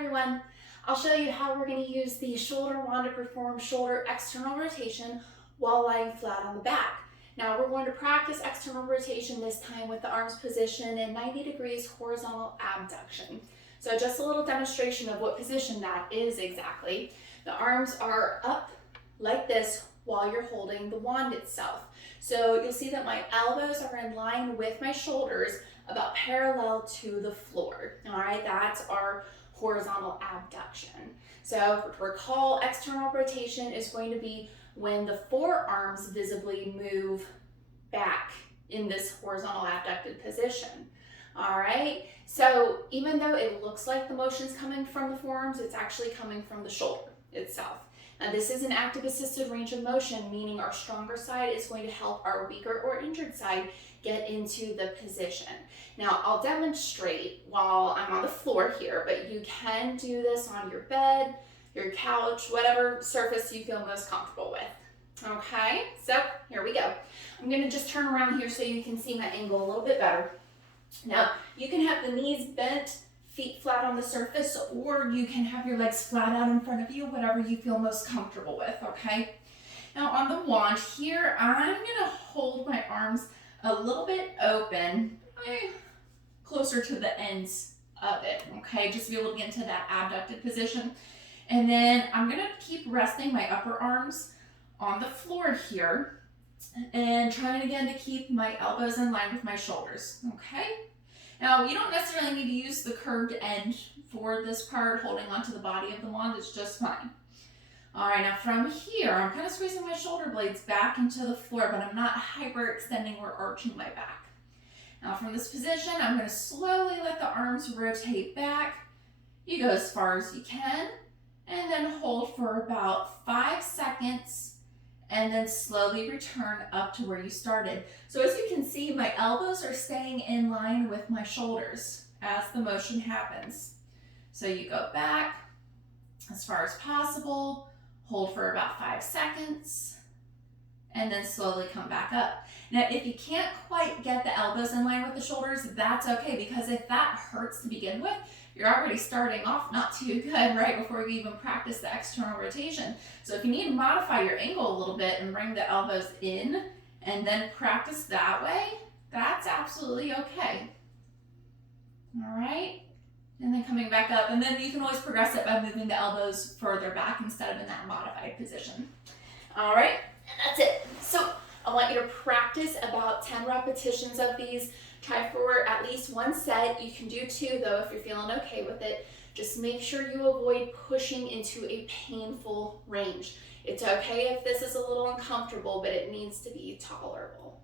everyone. I'll show you how we're going to use the shoulder wand to perform shoulder external rotation while lying flat on the back. Now we're going to practice external rotation this time with the arms position in 90 degrees horizontal abduction. So just a little demonstration of what position that is exactly. The arms are up like this while you're holding the wand itself. So you'll see that my elbows are in line with my shoulders, about parallel to the floor. All right, that's our horizontal abduction. So recall, external rotation is going to be when the forearms visibly move back in this horizontal abducted position. All right, so even though it looks like the motion's coming from the forearms, it's actually coming from the shoulder itself. Now this is an active assisted range of motion, meaning our stronger side is going to help our weaker or injured side get into the position. Now I'll demonstrate while I'm on the floor here, but you can do this on your bed, your couch, whatever surface you feel most comfortable with. Okay, so here we go. I'm gonna just turn around here so you can see my angle a little bit better. Now you can have the knees bent, feet flat on the surface, or you can have your legs flat out in front of you, whatever you feel most comfortable with, okay? Now on the wand here, I'm gonna hold my arms a little bit open, closer to the ends of it, okay? Just to be able to get into that abducted position. And then I'm gonna keep resting my upper arms on the floor here and trying again to keep my elbows in line with my shoulders, okay? Now, you don't necessarily need to use the curved end for this part. Holding onto the body of the wand is just fine. All right, now from here, I'm kind of squeezing my shoulder blades back into the floor, but I'm not hyper-extending or arching my back. Now from this position, I'm going to slowly let the arms rotate back. You go as far as you can, and then hold for about 5 seconds, and then slowly return up to where you started. So as you can see, my elbows are staying in line with my shoulders as the motion happens. So you go back as far as possible, hold for about 5 seconds, and then slowly come back up. Now, if you can't quite get the elbows in line with the shoulders, that's okay, because if that hurts to begin with, you're already starting off not too good right before you even practice the external rotation. So if you need to modify your angle a little bit and bring the elbows in and then practice that way, that's absolutely okay. All right, and then coming back up, and then you can always progress it by moving the elbows further back instead of in that modified position. All right, and that's it. So I want you to practice about 10 repetitions of these. Try for at least 1 set. You can do 2 though if you're feeling okay with it. Just make sure you avoid pushing into a painful range. It's okay if this is a little uncomfortable, but it needs to be tolerable.